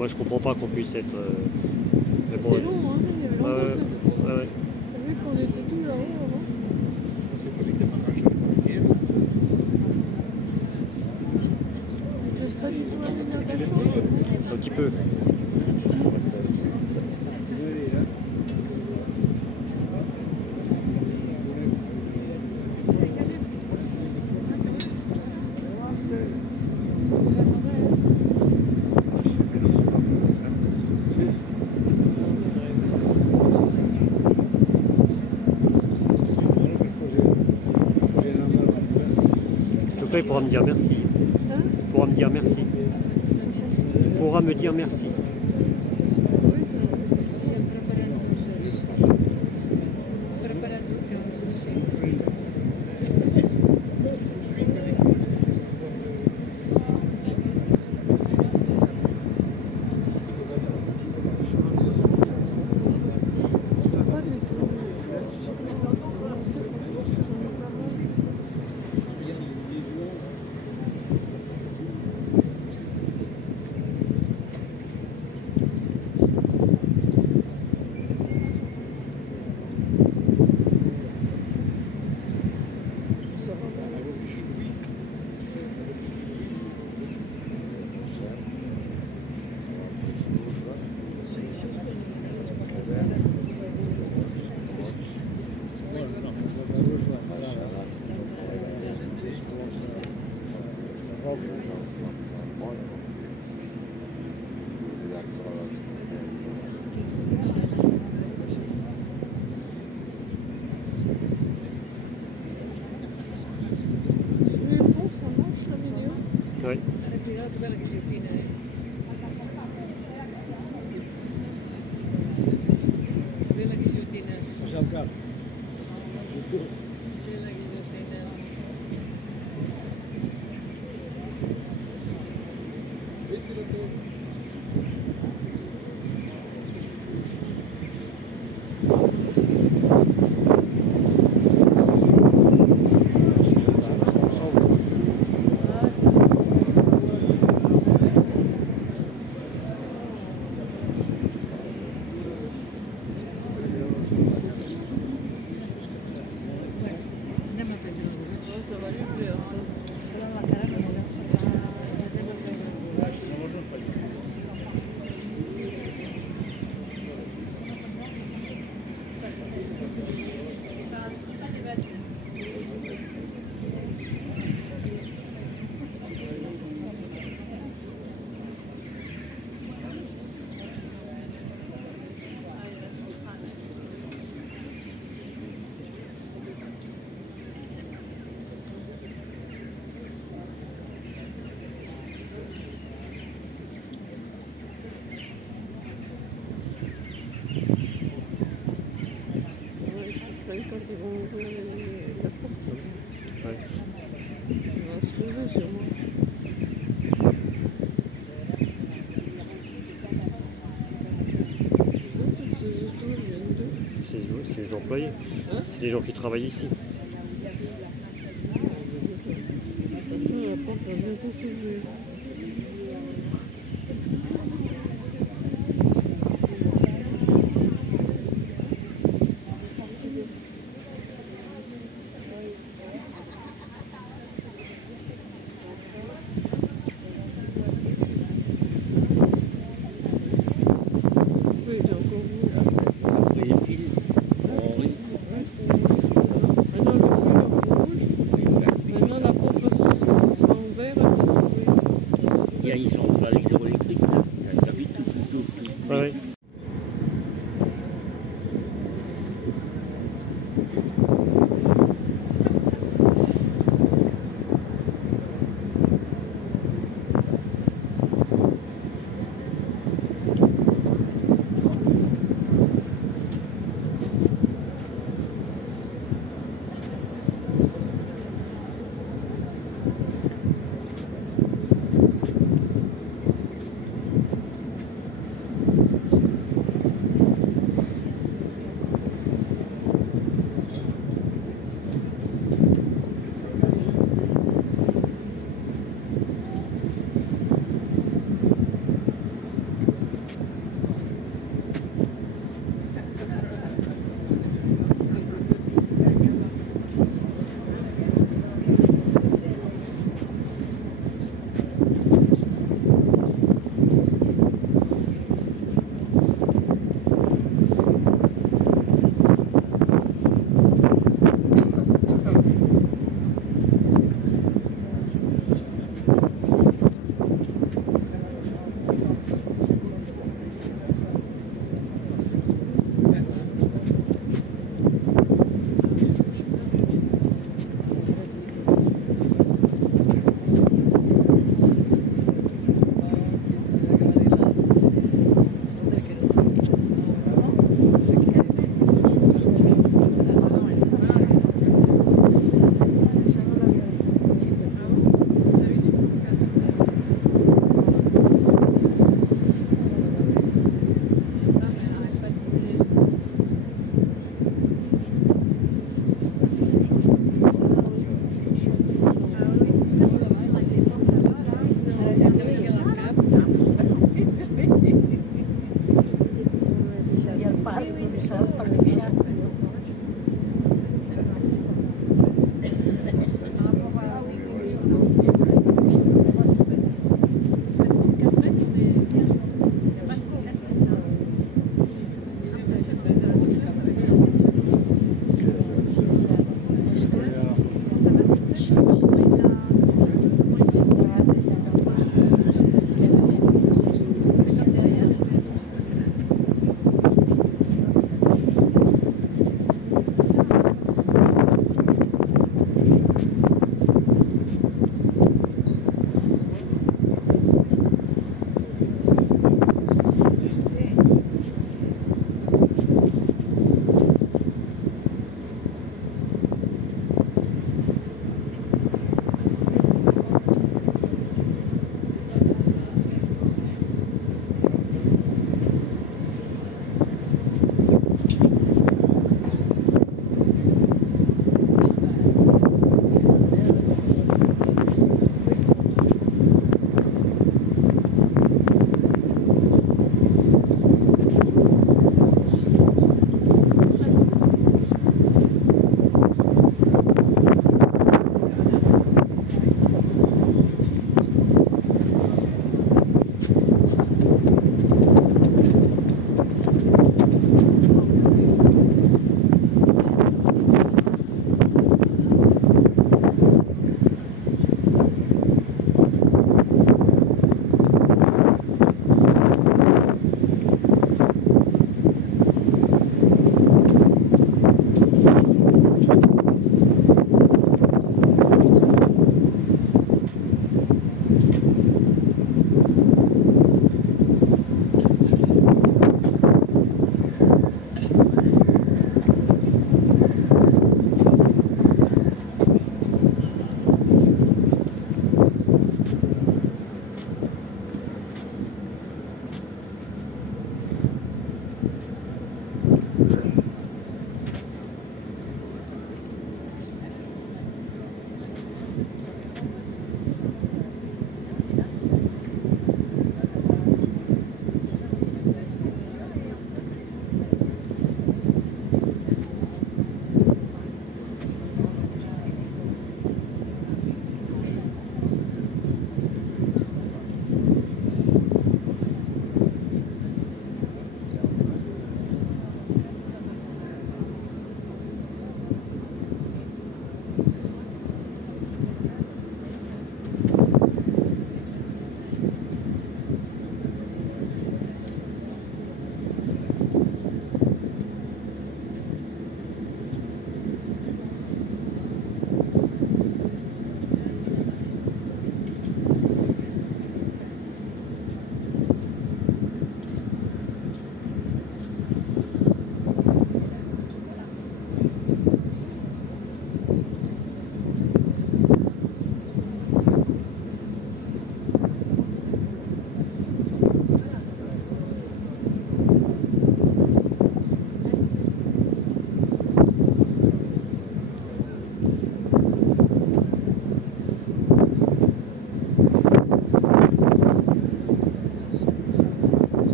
Moi je comprends pas qu'on puisse être. Mais bon, c'est long, hein, il y avait longtemps. ouais. T'as vu qu'on était tous là-haut avant? Mais tu veux pas du tout aller dans ta chambre? Un petit peu. Il pourra me dire merci. Il pourra me dire merci. Il pourra me dire merci. Oui. Bella ghigliottina, Bella ghigliottina. Bella ghigliottina. C'est des gens qui travaillent ici. Attention, la pompe va bientôt s'ouvrir. Oui, j'ai encore vu. Après les fils, on rit. Maintenant, le feu est rouge. Maintenant, la pompe sera en vert, elle va s'ouvrir.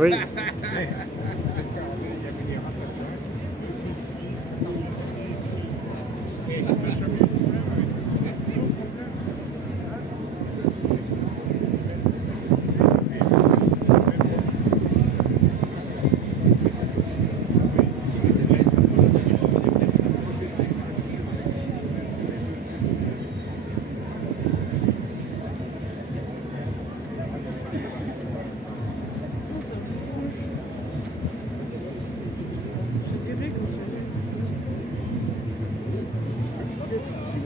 Oui.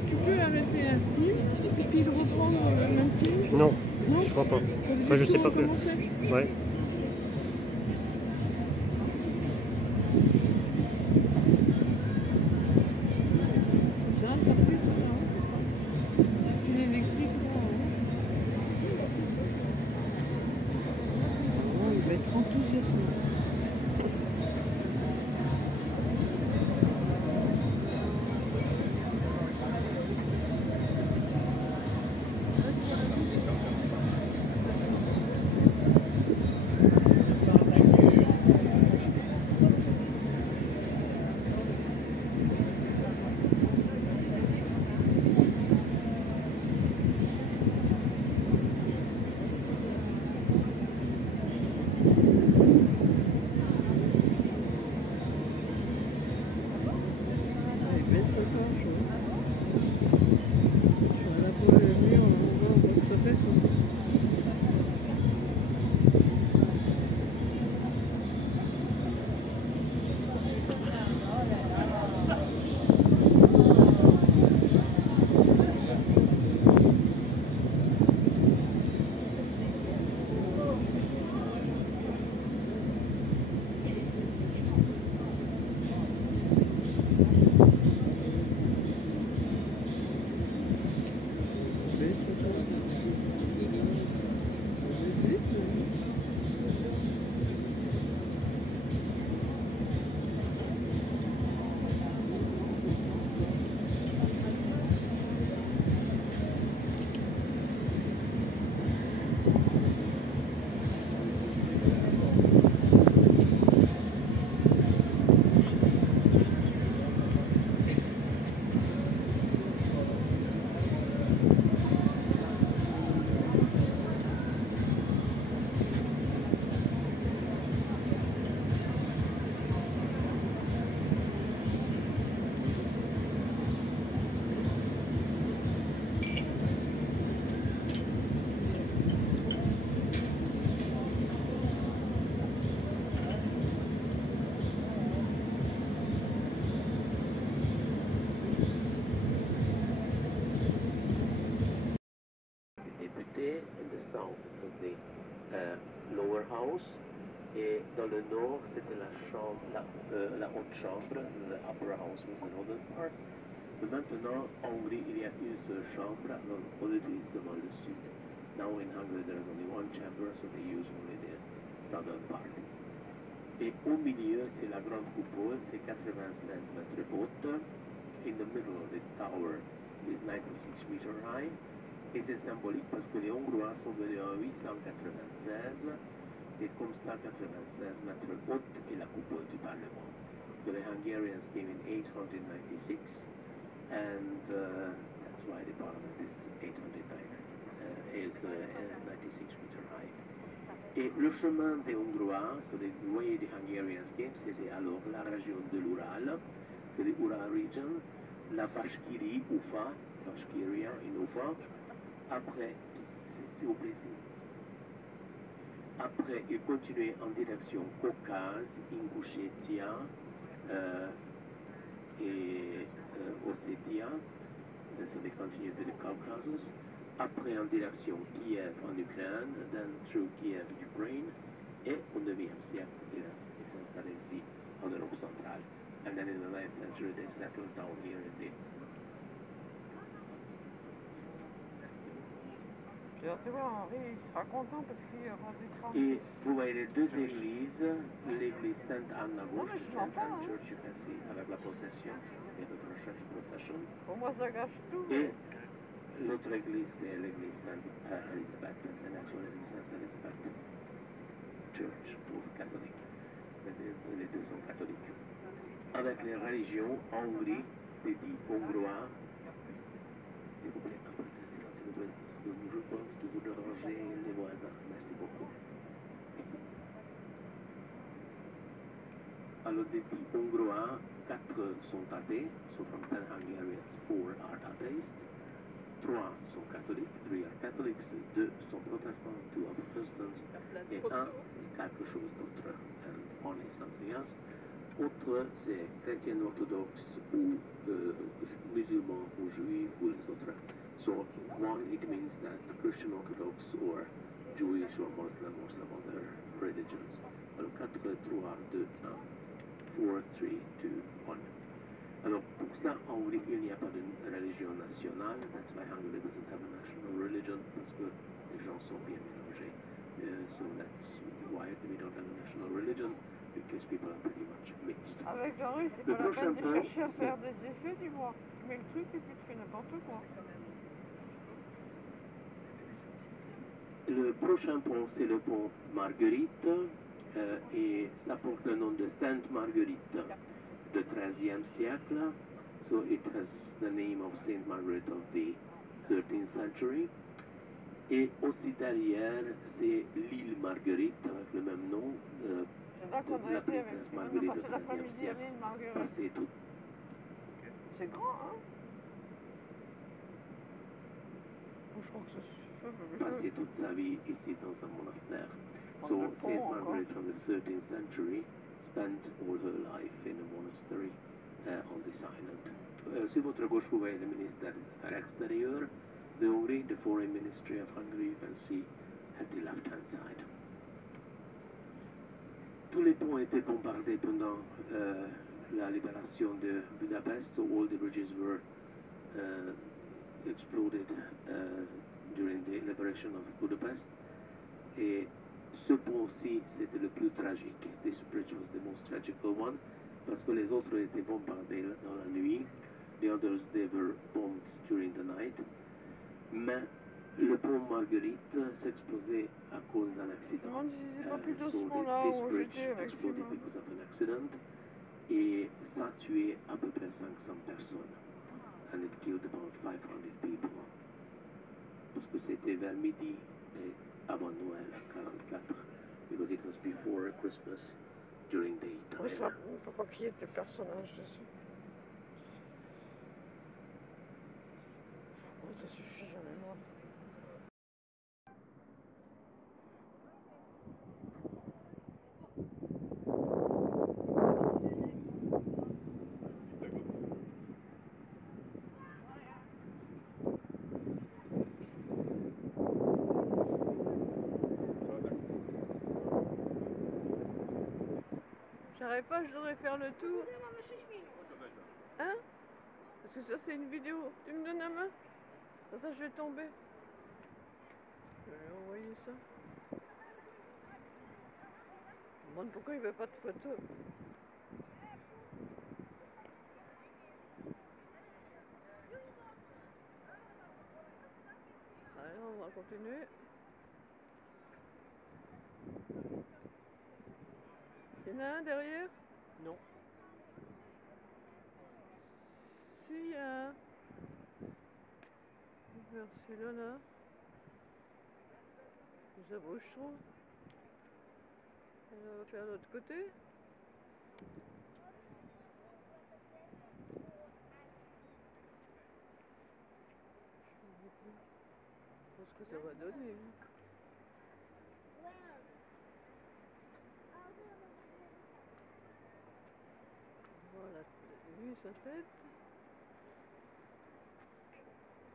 Tu peux arrêter un film et puis le reprendre le même film? Non, Non, je crois pas. Enfin, je sais pas faire. Ouais. Ça, t'as plus ça, hein. Fil électrique, là, hein. Oh, il va être enthousiasmé. Lower House, et dans le nord c'était la chambre, la haute chambre, the Upper House was the northern part. Mais maintenant, en Hongrie, il y a une seule chambre, donc on utilise seulement le sud. Now in Hungary there is only one chamber, so they use only the southern part. Et au milieu, c'est la grande coupole, c'est 96 mètres haute. In the middle of the tower is 96 meters high. Et c'est symbolique parce que les Hongrois sont venus en 896 et comme ça 96 mètres haute est la coupole du Parlement. So the Hungarians came in 896 and that's why the Parliament is 96 meters high. Et le chemin des Hongrois, so the way the Hungarians came, c'était alors la région de l'Ural, so the Ural region, la Bashkiri, Ufa, Bashkiria in Ufa. Après, s'il vous plaît, après, il continuait en direction Caucase, Ingushetia et Ossétia, so they continued to the Caucasus. Après, en direction Kiev en Ukraine, then through Kiev, Ukraine, et au 9e siècle, il s'est installé ici en Europe centrale. And then in the 9th century, they settled down here in the Tu vois, Henri, il sera content parce qu'il y aura des travaux. Et vous voyez les deux églises, l'église Sainte-Anne à gauche, Sainte-Anne Church, you can see, avec la procession, et le procession. Pour moi, ça gâche tout. Et l'autre église, c'est l'église Sainte-Elisabeth, la nature église Sainte-Elisabeth. Church, tous catholiques. Les deux sont catholiques. Avec les religions, en Hongrie, les dits hongrois. S'il vous plaît, un peu de silence, s'il vous plaît. Je pense que vous dérangez les voisins. Merci beaucoup. Merci. Alors, des dits hongrois, 4 sont athées. So from 10 Hungarians, 4 are atheists. 3 sont catholiques, 3 are Catholics, 2 sont protestants, 2 are Protestants, et 1 c'est quelque chose d'autre, and 1 is something else. Autre, c'est chrétien orthodoxe ou musulman ou juif ou les autres. So 1, it means that Christian Orthodox or Jewish or Muslim or some other religions. Alors 4, 3, 2, 1, 4, 3, 2, 1. Alors pour ça, en Hongrie, il n'y a pas de religion nationale. That's why Hungary doesn't have a national religion, parce que les gens sont bien mélangés. So that's why we don't have a national religion, because people are pretty much mixed. Avec Jean-Louis, c'est pas la peine de chercher à faire des effets, tu vois. Tu mets le truc et puis tu fais n'importe quoi. Le prochain pont, c'est le pont Marguerite, et ça porte le nom de Sainte Marguerite du XIIIe siècle. So it has the name of Saint Margaret of the 13th century. Et aussi derrière, c'est l'île Marguerite avec le même nom de la princesse Marguerite du XIIIe siècle. Passé tout. C'est grand, hein? Je crois que c'est passé toute sa vie ici dans un monastère. So Saint Margaret from the 13th century spent all her life in a monastery on this island. Sur votre gauche, vous voyez le ministère des Affaires extérieures de Hongrie, the Foreign Ministry of Hungary, you can see at the left-hand side. Tous les ponts étaient bombardés pendant la libération de Budapest, so all the bridges were exploded during the liberation of Budapest. Et ce pont-ci, c'était le plus tragique. This bridge was the most tragical one, parce que les autres étaient bombardés dans la nuit. The others, they were bombed during the night. Mais le pont Marguerite s'explosait à cause d'un accident. So this bridge exploded because of an accident. Et ça a tué à peu près 500 personnes. And it killed about 500 people. Parce que c'était vers midi et avant Noël, 44. Because it was before Christmas, during daytime. Oui, ça ne peut pas qu'il y ait des personnages dessus. Oui, ça suffit, j'en ai marre. J'arrive pas, je devrais faire le tour. Hein? Parce que ça c'est une vidéo. Tu me donnes la main? Comme ça je vais tomber. Je vais lui envoyer ça. Je me demande pourquoi il veut pas de photo. Allez, on va continuer. Il y en a un derrière? Non. Si, il y a un. On va faire celui-là, là. Ça bouge trop. On va faire l'autre côté. Je pense que ça va donner. Voilà, lui sa tête.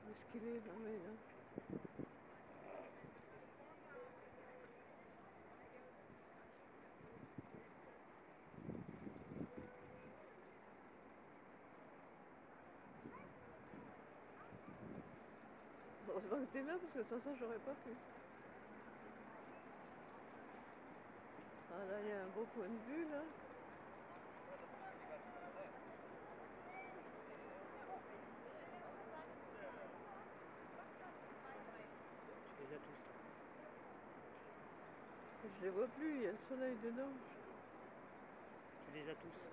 Où est-ce qu'il est là? Oui, là. Heureusement que t'es là parce que sans ça j'aurais pas pu. Ah là il y a un beau point de vue là. Tu les as tous. Je les vois plus, il y a le soleil dedans. Tu les as tous.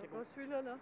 C'est bon. Celui-là, là.